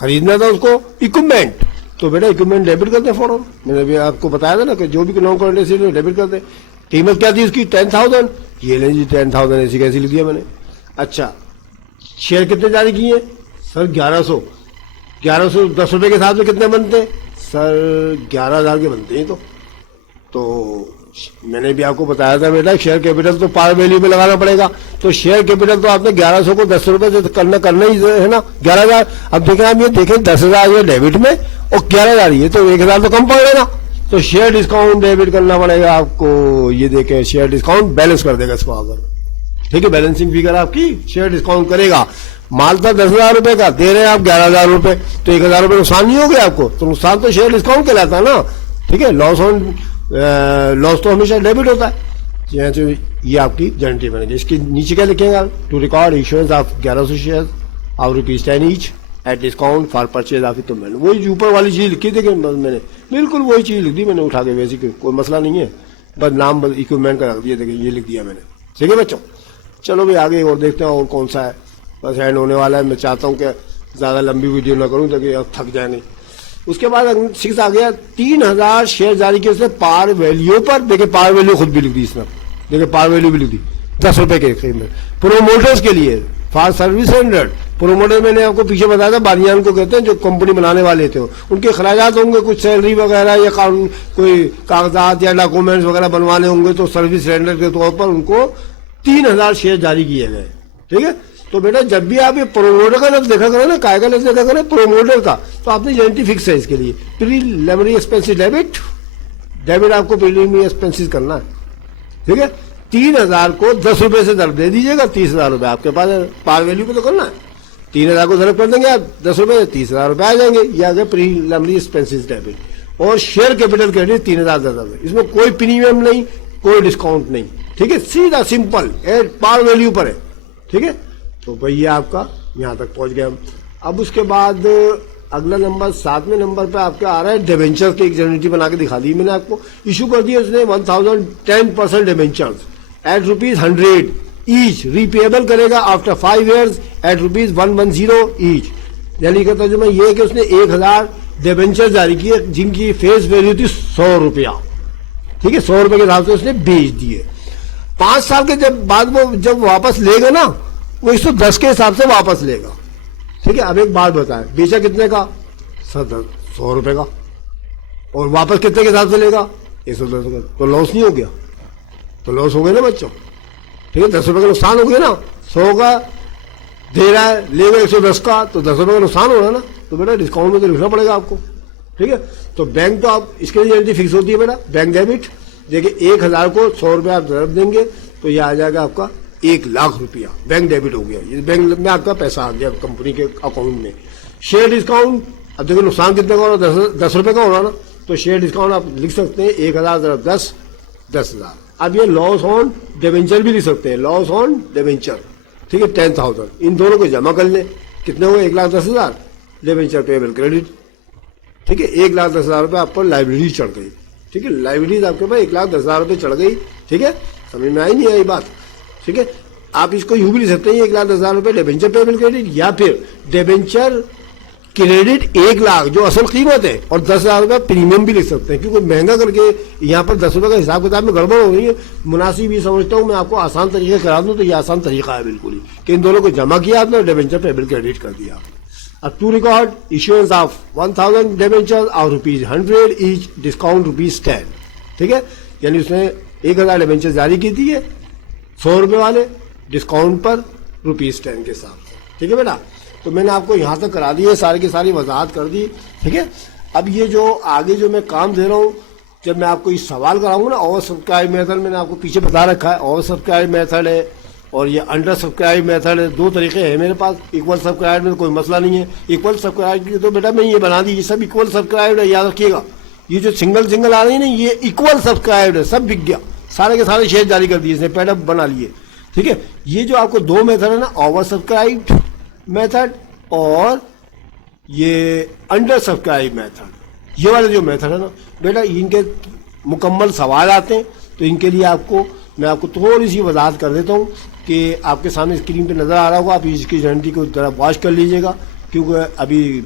खरीदना था उसको, इक्विपमेंट। तो बेटा इक्विपमेंट डेबिट करते हैं फौरन, मैंने भी आपको बताया था ना कि जो भी नॉन करंट एसेट है डेबिट करते। कीमत क्या थी उसकी, 10,000, ये ले जी 10,000 ऐसी कैसी लिख दिया मैंने। अच्छा शेयर कितने जारी किए सर, 1100, 10 रुपए के हिसाब से कितने बनते सर, 11,000 के बनते हैं। तो मैंने भी आपको बताया था बेटा, शेयर कैपिटल तो पार वैल्यू में लगाना पड़ेगा, तो शेयर कैपिटल तो आपने 1100 को 10 रुपए से करना ही है ना, 11,000। अब देखें आप ये देखें 10,000 ये डेबिट में और 11,000 ये, तो 1,000 तो कम पड़ रहा है ना, तो शेयर डिस्काउंट डेबिट करना पड़ेगा आपको। ये देखें शेयर डिस्काउंट बैलेंस कर देगा इसको आगे, ठीक है, बैलेंसिंग फिगर आपकी शेयर डिस्काउंट करेगा। माल था 10,000 रुपए का, दे रहे हैं आप 11,000 रुपए, तो 1,000 रुपए नुकसान नहीं हो गया आपको? तो नुकसान तो शेयर डिस्काउंट कहलाता है ना, ठीक है। लॉस तो हमेशा डेबिट होता है। ये आपकी गारंटी बनेगी। इसके नीचे क्या लिखेंगे आप? To record issuance of 1100 share of ₹10 each at discount for purchase of equipment. वही ऊपर वाली चीज लिखी थी कि मैंने बिल्कुल वही चीज लिख दी मैंने उठा के, वैसे कोई मसला नहीं है, बस नाम इक्विपमेंट का रख दिया। देखिए ये लिख दिया मैंने, ठीक है बच्चों। चलो भाई आगे और देखते हैं और कौन सा है। बस एंड होने वाला है। मैं चाहता हूँ कि ज्यादा लंबी वीडियो ना करूँ ताकि अब थक जाए नहीं। उसके बाद 6 आ गया, 3,000 शेयर जारी किए उसने पार वैल्यू पर। देखिए पार वैल्यू खुद भी लिख दी इसने, देखिए पार वैल्यू भी लिख दी 10 रुपए के कीमत। प्रोमोटर्स के लिए फॉर सर्विस रेंडर्ड। प्रोमोटर मैंने आपको पीछे बताया था, बानियान को कहते हैं जो कंपनी बनाने वाले थे। उनके खराजात होंगे, कुछ सैलरी वगैरह या कोई कागजात या डॉक्यूमेंट्स वगैरह बनवाने होंगे, तो सर्विस रेंडर के तौर पर उनको 3,000 शेयर जारी किए गए, ठीक है। तो बेटा जब भी आप ये प्रोमोटर का लफ्ज देखा करें ना, काय का लफ्ज देखा करें प्रोमोटर का, तो आपने गारंटी फिक्स है इसके लिए। प्रीलिमिनरी एक्सपेंसिस डेबिट आपको प्रीलिमिनरी एक्सपेंसिस करना है, ठीक है। 3,000 को 10 रुपए से दर दे दीजिएगा, 30,000 रुपए आपके पास है। पार वैल्यू पे तो करना है। 3,000 को दर कर देंगे आप 10 रुपए, 30,000 रुपए आ जाएंगे। ये आ गया प्रीलिमिनरी एक्सपेंसिस डेबिट। और शेयर कैपिटल क्रेडिट 3,000, इसमें कोई प्रीमियम नहीं, कोई डिस्काउंट नहीं, ठीक है। सीधा सिंपल पार वैल्यू पर है, ठीक है। तो भाई ये आपका यहां तक पहुंच गया। अब उसके बाद अगला नंबर 7वें नंबर पे आपका आ रहा है डिबेंचर की एक जनरेटी बना के दिखा दी मैंने आपको। इशू कर दिया उसने 1010% डिबेंचर्स एट ₹100 ईच, रीपेबल करेगा आफ्टर 5 years एट ₹110 ईच। यानी कि तर्जुमा ये है कि उसने 1,000 डिबेंचर जारी किए जिनकी फेस वैल्यू थी 100 रुपया, ठीक है। 100 रुपए के हिसाब से उसने बेच दिए। 5 साल के बाद वो जब वापस लेगा ना, वो 110 के हिसाब से वापस लेगा, ठीक है। अब एक बात बताएं, बेचा कितने का? 100 रुपए का, और वापस कितने के हिसाब से लेगा? 110 का। तो लॉस नहीं हो गया? तो लॉस हो गया ना बच्चों, ठीक है। 10 रुपए का नुकसान हो गया ना। 100 का दे रहा है, लेगा 110 का, तो 10 रुपए का नुकसान हो रहा है ना। तो बेटा डिस्काउंट में तो लिखना पड़ेगा आपको, ठीक है। तो बैंक तो आप इसके लिए गारंटी फिक्स होती है बेटा, बैंक डेबिट। देखिए 1,000 को 100 रुपए आप जरूर देंगे तो यह आ जाएगा आपका 1,00,000 रुपया, बैंक डेबिट हो गया। ये बैंक में आपका पैसा आ गया कंपनी के अकाउंट में। शेयर डिस्काउंट, अब देखो नुकसान कितने का हो रहा है? 10 रुपए का हो रहा ना। तो शेयर डिस्काउंट आप लिख सकते हैं 1,000 × 10, 10,000। अब ये लॉस ऑन डिबेंचर भी लिख सकते हैं, लॉस ऑन डिबेंचर, ठीक है, 10,000। इन दोनों को जमा कर ले, कितने हुए? 1,10,000 डिबेंचर पेबल क्रेडिट, ठीक है। 1,10,000 रुपये आप पर लाइब्रेरी चढ़ गई, ठीक है। लाइब्रेरी आपके पास 1,10,000 रुपये चढ़ गई, ठीक है। समझ में आई नहीं आई बात, ठीक है। आप इसको यूं भी लिख सकते हैं 1,10,000 रुपये डिबेंचर पेबल क्रेडिट, या फिर डिबेंचर क्रेडिट 1,00,000 जो असल कीमत है, और 10,000 रुपये प्रीमियम भी लिख सकते हैं, क्योंकि महंगा करके यहाँ पर 10 रुपये का हिसाब किताब में गड़बड़ हो रही है। मुनासिब ये समझता हूँ मैं आपको आसान तरीके करा दूँ, तो ये आसान तरीका है बिल्कुल ही, कि इन दोनों को जमा किया आपने और डिबेंचर पेबल क्रेडिट कर दिया। अब to record issuance of 1,000 debenture और ₹100 ईच, डिस्काउंट ₹10, ठीक है। यानी उसने 1,000 डिबेंचर जारी की थी 100 रुपये वाले, डिस्काउंट पर ₹10 के साथ, ठीक है बेटा। तो मैंने आपको यहां तक करा दी है, सारी की सारी वजाहत कर दी, ठीक है। अब ये जो आगे जो मैं काम दे रहा हूं, जब मैं आपको ये सवाल कराऊंगा ना, ओवर सब्सक्राइब मेथड मैंने आपको पीछे बता रखा है। ओवर सब्सक्राइब मेथड है और ये अंडर सब्सक्राइब मेथड है। 2 तरीके हैं मेरे पास। इक्वल सब्सक्राइब में कोई मसला नहीं है। इक्वल सब्सक्राइब की तो बेटा मैं ये बना दी, ये सब इक्वल सब्सक्राइब है, याद रखिएगा। ये जो सिंगल आ रही है ना, ये इक्वल सब्सक्राइब है, सब बिक गया, सारे के सारे शेयर जारी कर दिए इसने, पेडअप बना लिए, ठीक है। ये जो आपको 2 मेथड है ना, ओवर सब्सक्राइब मेथड और ये अंडर सब्सक्राइब मेथड, ये वाले जो मेथड है ना बेटा, इनके मुकम्मल सवाल आते हैं। तो इनके लिए मैं आपको थोड़ी सी वजाहत कर देता हूँ कि आपके सामने स्क्रीन पे नजर आ रहा होगा, आप इसकी गारंटी को जरा वॉच कर लीजिएगा, क्योंकि अभी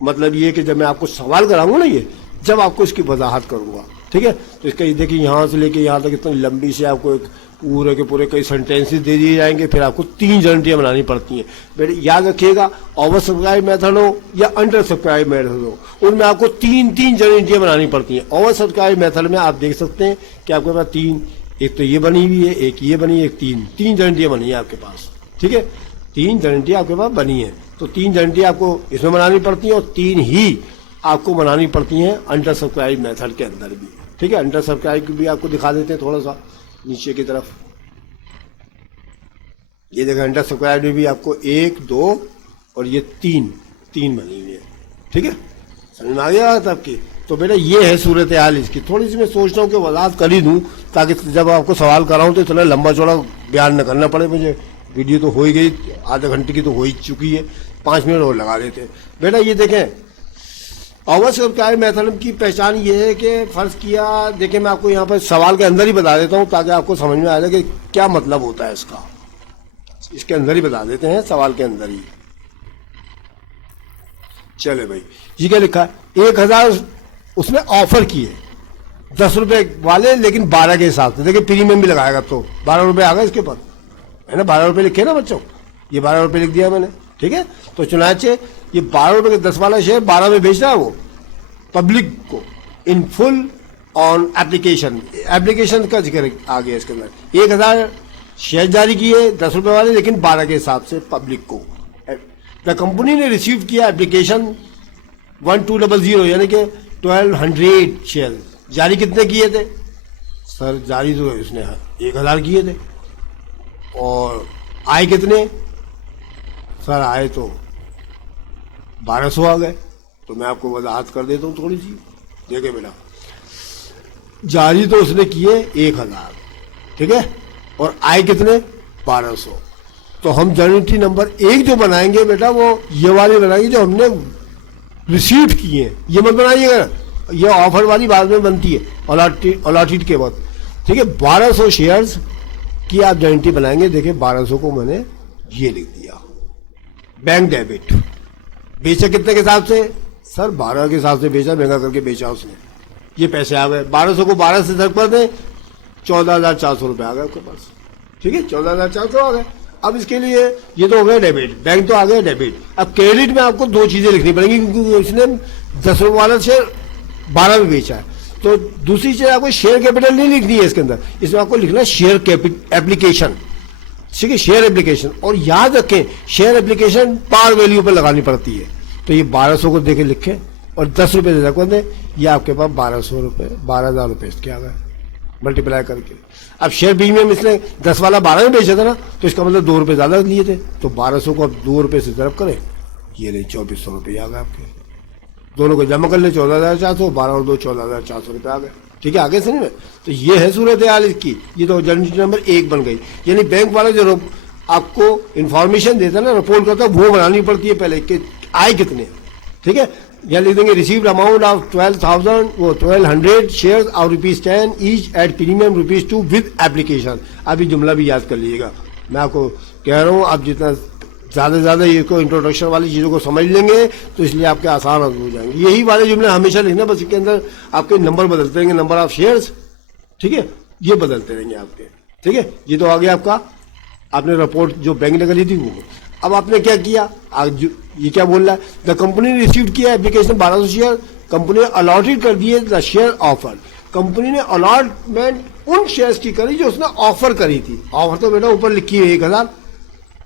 मतलब ये कि जब मैं आपको सवाल कराऊंगा ना, ये जब आपको इसकी वजाहत करूंगा, ठीक है। तो इसका ये देखिए यहाँ से लेके यहाँ तक इतनी लंबी से आपको एक पूरे के पूरे कई सेंटेंसेस दे दिए जाएंगे, फिर आपको 3 गारंटियां बनानी पड़ती हैं। बेटे याद रखिएगा, ओवर सब्सक्राइब मेथड हो या अंडर सब्सक्राइब मेथड हो, उनमें आपको 3 गारंटियां बनानी पड़ती हैं। ओवर सब्सक्राइब मेथड में आप देख सकते हैं कि आपके पास 3, एक तो ये बनी हुई है, एक ये बनी है, एक 3 गारंटियां बनी है आपके पास, ठीक है। 3 गारंटियां आपके पास बनी है, तो 3 गारंटियां आपको इसमें बनानी पड़ती हैं, और 3 ही आपको बनानी पड़ती हैं अंडर सब्सक्राइब मेथड के अंदर भी, ठीक है। अंडर सब्सक्राइब भी आपको दिखा देते हैं थोड़ा सा नीचे की तरफ। ये देखो अंडर सब्सक्राइब में भी आपको 1 2 और ये 3 बनी हुई है। ठीक है, समझ में आ गया बात आपकी। तो बेटा ये है सूरत हाल इसकी। थोड़ी सी मैं सोच रहा हूँ कि वजाहत कर ही दूँ ताकि जब आपको सवाल कराऊँ तो इतना लंबा चौड़ा बयान न करना पड़े मुझे। वीडियो तो हो ही गई, आधे घंटे की तो हो ही चुकी है, 5 मिनट और लगा देते हैं। बेटा ये देखें, ओवर सब्सक्राइब मेथड की पहचान ये है कि फर्ज किया, देखिए मैं आपको यहाँ पर सवाल के अंदर ही बता देता हूँ ताकि आपको समझ में आ जाए कि क्या मतलब होता है इसका। इसके अंदर ही बता देते हैं, सवाल के अंदर ही। चले भाई, ये क्या लिखा है, 1000 उसने ऑफर किए 10 रुपए वाले, लेकिन 12 के हिसाब से। देखिए प्रीमियम भी लगाएगा तो 12 रुपए आ गए इसके ऊपर, है ना। 12 रुपए लिखे ना बच्चों, ये 12 रुपए लिख दिया मैंने। ठीक है, तो चुनाचे ये 12 रुपए के 10 वाला शेयर 12 में बेच रहा है वो पब्लिक को in full on application. Application का जिक्र आ गया इसके अंदर। 1000 शेयर जारी किए 10 रुपए वाले, लेकिन 12 के हिसाब से पब्लिक को। द कंपनी ने रिसीव किया एप्लीकेशन 1200, यानी कि 1200 शेयर। जारी कितने किए थे सर? जारी तो इसने 1000 किए थे। और आए कितने सर? आए तो 1200 आ गए। तो मैं आपको वजाहत कर देता हूँ थोड़ी सी। देखिए बेटा, जारी तो उसने किए 1000, ठीक है, और आए कितने 1200। तो हम जर्नलिटी नंबर 1 जो बनाएंगे बेटा, वो ये वाली बनाएंगे जो हमने रिसीव किए हैं। ये मत बनाइएगा, ये ऑफर वाली बाद में बनती है अलॉटेड के बाद। ठीक है, 1200 शेयर्स की आप जर्नलिटी बनाएंगे। देखिए 1200 को मैंने ये लिख दिया, बैंक डेबिट। बेचा कितने के हिसाब से सर? 12 के हिसाब से बेचा, महंगा करके बेचा उसने। ये पैसे आ गए, 1200 को 12 से धक पर दे, 14,400 रुपए आ गए आपके पास। ठीक है, 14,400 आ गए। अब इसके लिए ये तो हो गया डेबिट, बैंक तो आ गया डेबिट। अब क्रेडिट में आपको 2 चीजें लिखनी पड़ेंगी, क्योंकि उसने 10 रुपए वाला शेयर 12 में बेचा है। तो दूसरी चीज आपको शेयर कैपिटल नहीं लिखनी है इसके अंदर, इसमें आपको लिखना है शेयर एप्लीकेशन। ठीक है, शेयर एप्लीकेशन। और याद रखें, शेयर एप्लीकेशन पार वैल्यू पर लगानी पड़ती है। तो ये 1200 को देखे लिखे और 10 रुपए दे दें, ये आपके पास 1200 रुपए, 12,000 रुपए इसके आ गए मल्टीप्लाई करके। अब शेयर प्रीमियम इसने 10 वाला 12 में बेचा था ना, तो इसका मतलब 2 रुपए ज्यादा लिए थे। तो 1200 को अब 2 रुपए से तरफ करें, ये ले 2400 रुपये आ गए आपके। दोनों को जमा कर ले 14,400, 12 और 2 14,400 रुपये आ गए। ठीक है, आगे समझ में। तो ये है सूरत हाल इसकी। ये तो जर्नलिटी नंबर 1 बन गई। यानी बैंक वाला जो आपको इंफॉर्मेशन देता है ना, रिपोर्ट करता है, वो बनानी पड़ती है पहले कि आए कितने। ठीक है, यहाँ लिख देंगे रिसीव्ड अमाउंट ऑफ 1200 शेयर्स और ₹10 each at premium ₹2 with application. अब ये जुमला भी याद कर लीजिएगा, मैं आपको कह रहा हूँ। आप जितना ज्यादा से ज्यादा ये को इंट्रोडक्शन वाली चीजों को समझ लेंगे तो इसलिए आपके आसान हो जाएंगे। यही वाले जुमले हमेशा लिखना, बस इसके अंदर आपके नंबर बदलते रहेंगे, नंबर ऑफ शेयर्स। ठीक है, ये बदलते रहेंगे आपके। ठीक है, ये तो आ गया आपका, आपने रिपोर्ट जो बैंक ने करी थी वो। अब आपने क्या किया, ये क्या बोल रहा है, द कंपनी ने रिसीव किया एप्लीकेशन 1200 शेयर, कंपनी ने अलॉटेड कर दिए द शेयर ऑफर। कंपनी ने अलॉटमेंट उन शेयर्स की करी जो उसने ऑफर करी थी। ऑफर तो बेटा ऊपर लिखी है 1000,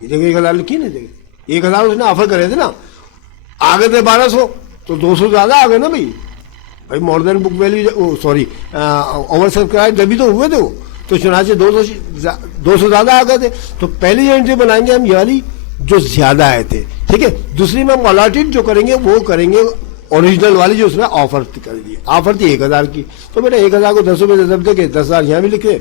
ये देखो 1000 लिखी है ना, देखिए 1000 उसने ऑफर करे थे ना, आगे थे 1200, तो 200 ज्यादा आ गए ना भाई more than book value, sorry over subscribe जब भी तो हुए थे वो। तो चुनाचे 200 ज्यादा आ गए थे। तो पहली एंट्री बनाएंगे हम ये वाली जो ज्यादा आए थे। ठीक है, दूसरी में हम अलॉटेड जो करेंगे वो करेंगे ओरिजिनल वाली जो उसने ऑफर कर दी। ऑफर थी 1000 की, तो बेटा 1000 को 10 रुपए जब देखे 10,000 यहाँ भी लिखे।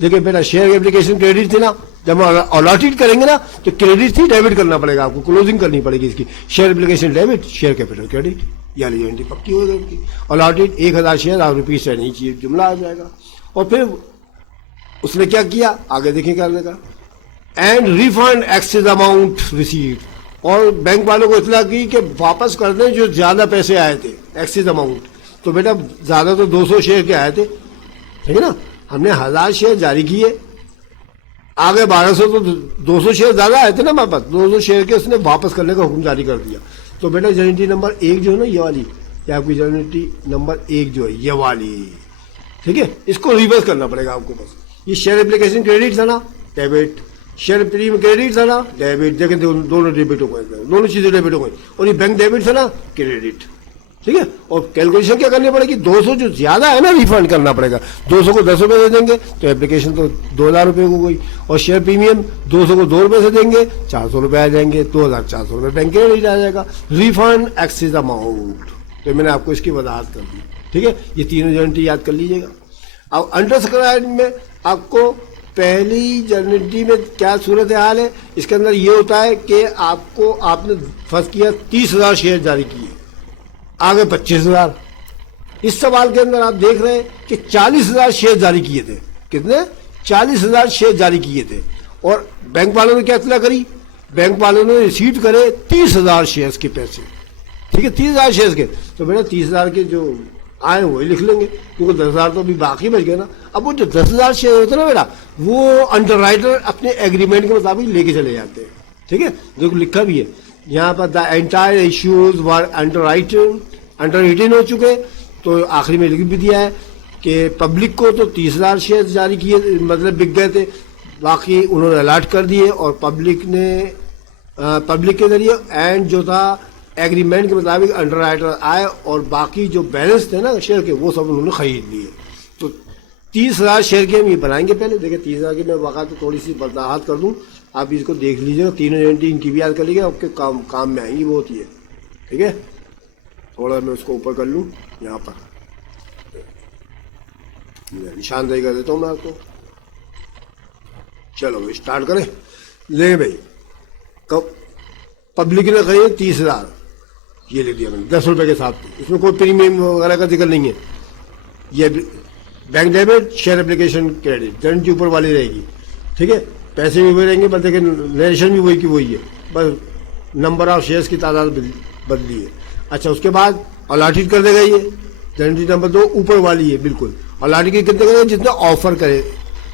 देखिए बेटा शेयर एप्लीकेशन क्रेडिट थी ना, जब हम अलॉटेड करेंगे ना तो क्रेडिट थी, डेबिट करना पड़ेगा आपको, क्लोजिंग करनी पड़ेगी इसकी। Share application debit, share capital credit, यानी एंट्री पक्की हो जाएगी। अलॉटेड 1000 शेयर और ₹10 नीचे जुमला आ जाएगा। और फिर उसने क्या किया, आगे देखिए करने का, and refund excess amount received. और बैंक वालों को इतला की कि वापस कर दें जो ज्यादा पैसे आए थे, एक्सेस अमाउंट। तो बेटा ज्यादा तो 200 शेयर के आए थे, ठीक है ना, हमने 1000 शेयर जारी किए, आगे 1200, तो 200 शेयर ज्यादा आए थे ना हमारे पास, 200 शेयर के उसने वापस करने का हुक्म जारी कर दिया। तो बेटा जर्नलिटी नंबर 1 जो है ना ये वाली, ये आपकी जर्नलिटी नंबर 1 जो है ये वाली, ठीक है, इसको रिवर्स करना पड़ेगा आपको। बस ये शेयर एप्लीकेशन क्रेडिट था ना, डेबिट, शेयर प्रीमियम क्रेडिट था ना, डेबिट। देखें दोनों डेबिट हो गए, दोनों चीजें डेबिट हो गई। और ये बैंक डेबिट था ना, क्रेडिट। ठीक है। और कैलकुलेशन क्या करनी पड़ेगी, 200 जो ज्यादा है ना रिफंड करना पड़ेगा। 200 को 10 रुपए दे देंगे तो एप्लीकेशन तो 2000 रुपए को गई, और शेयर प्रीमियम 200 को 2 रुपए से देंगे 400 रुपए आ जाएंगे, 2400 रुपए बैंक के नहीं आ जाएगा। रिफंड एक्सेस अमाउंट, तो मैंने आपको इसकी वजाहत कर दी, ठीक है। ये तीनों गारंटी याद कर लीजिएगा। अब अंडर सब्सक्राइब में आपको पहली गारंटी में क्या सूरत हाल है, इसके अंदर ये होता है कि आपने फर्स्ट किया 30,000 शेयर जारी किए, आगे 25,000। इस सवाल के अंदर आप देख रहे हैं कि 40,000 शेयर जारी किए थे। कितने? 40,000 शेयर जारी किए थे, और बैंक वालों ने क्या इतला करी, बैंक वालों ने रिसीव करे 30,000 शेयर के पैसे, ठीक है, 30,000 शेयर के। तो बेटा 30,000 के जो आए वही लिख लेंगे, क्योंकि 10,000 तो अभी बाकी बच गए ना। अब वो जो 10,000 शेयर होते हैं ना बेटा, वो अंडरराइटर अपने एग्रीमेंट के मुताबिक लेके चले जाते हैं, ठीक है। जो लिखा भी है यहाँ पर, द एंटायर इश्यूज वर अंडररिटन हो चुके। तो आखिरी में लिख भी दिया है कि पब्लिक को तो 30,000 शेयर जारी किए, मतलब बिक गए थे, बाकी उन्होंने अलर्ट कर दिए, और पब्लिक के जरिए एंड जो था एग्रीमेंट के मुताबिक अंडरराइटर आए, और बाकी जो बैलेंस थे ना शेयर के वो सब उन्होंने खरीद लिए। तो 30,000 शेयर के हम ये बनाएंगे। पहले देखिए 30,000 की मैं वक़्त थोड़ी सी वजाहत कर दूं, आप इसको देख लीजिएगा, तीनों गारंटी इनकी भी याद कर लीजिएगा, आपके काम में आएंगी बहुत ही है, ठीक है। थोड़ा मैं उसको ऊपर कर लूँ, यहाँ पर निशानदेही कर देता हूँ मैं आपको। चलो स्टार्ट करें। ले भाई, कब पब्लिक ने खरीदे 30,000, ये ले दिया मैंने 10 रुपए के साथ, इसमें कोई प्रीमियम वगैरह का जिक्र नहीं है। ये bank debit, share application credit, guarantee ऊपर वाली रहेगी, ठीक है। पैसे भी वही रहेंगे, बस देखिए नरेशन भी वही की वही है, बस नंबर ऑफ शेयर्स की तादाद बदली है। अच्छा, उसके बाद अलॉटेड कर देगा ये गारंटी नंबर 2 ऊपर वाली है बिल्कुल। अलॉटेड कितने करेगा, जितने ऑफर करे,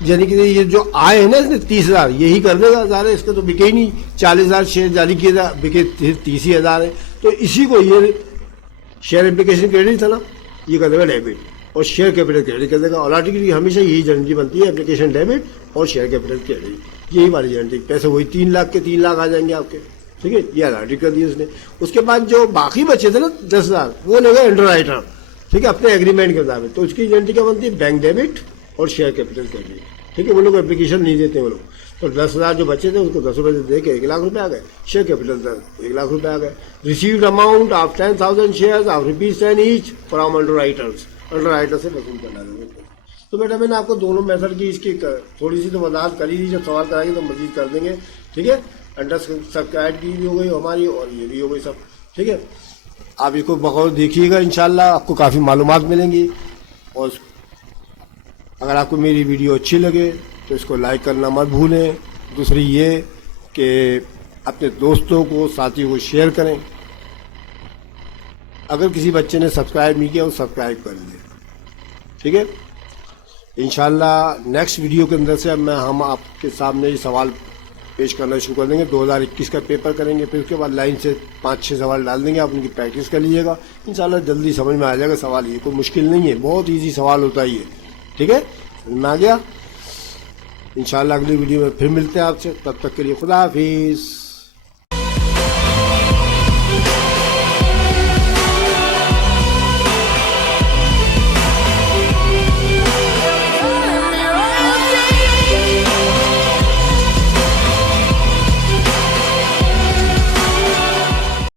यानी कि ये जो आए हैं ना इसने 30,000, यही कर देगा सारे, इसका तो बिके ही नहीं। 40,000 शेयर जारी किए था, बिके 30,000 है, तो इसी को ये शेयर एप्लीकेशन क्रेडिट था ना, ये कर देगा डेबिट, और शेयर कैपिटल क्रेडिट कर देगा। अलॉटेड की हमेशा यही गारंटी बनती है, एप्लीकेशन डेबिट और शेयर कैपिटल क्रेडिट, यही वाली गारंटी। पैसे वही 3 लाख के 3 लाख आ जाएंगे आपके, ठीक है। ये अलॉटेड कर दिया उसने। उसके बाद जो बाकी बचे थे ना 10,000, वो लेगा अंडरराइटर, ठीक है, अपने एग्रीमेंट के मुताबिक। तो उसकी गारंटी क्या बनती है, बैंक डेबिट और शेयर कैपिटल क्रेडिट, ठीक है। वो लोग एप्लीकेशन नहीं देते वो लोग। तो 10,000 जो बचे थे उसको 10 रुपए दे के 1 लाख रुपए आ गए, शेयर कैपिटल 1 लाख रुपए आ गए। Received amount of 10,000 shares of ₹10 each from underwriters, underwriter से वसूल करना है। तो बेटा मैंने आपको दोनों मेथड की इसकी थोड़ी सी तो वजाहत करी थी, जब सवाल कराएंगे तो मजीद कर देंगे, ठीक है। अंडर सब्सक्राइब की भी हो गई हमारी, और ये भी हो गई सब, ठीक है। आप इसको बगौर देखिएगा, इंशाल्लाह आपको काफ़ी मालूमात मिलेंगी। और अगर आपको मेरी वीडियो अच्छी लगे तो इसको लाइक करना मत भूलें। दूसरी ये कि अपने दोस्तों को, साथियों को शेयर करें। अगर किसी बच्चे ने सब्सक्राइब नहीं किया वो सब्सक्राइब कर ले, ठीक है। इंशाल्लाह नेक्स्ट वीडियो के अंदर से अब हम आपके सामने ये सवाल पेश करना शुरू कर देंगे। 2021 का पेपर करेंगे, फिर उसके बाद लाइन से 5-6 सवाल डाल देंगे, आप उनकी प्रैक्टिस कर लीजिएगा। इंशाल्लाह जल्दी समझ में आ जाएगा सवाल, ये कोई मुश्किल नहीं है, बहुत ईजी सवाल होता है ये, ठीक है। समझ में आ गया। इंशाल्लाह अगली वीडियो में फिर मिलते हैं आपसे, तब तक के लिए खुदा हाफिज़।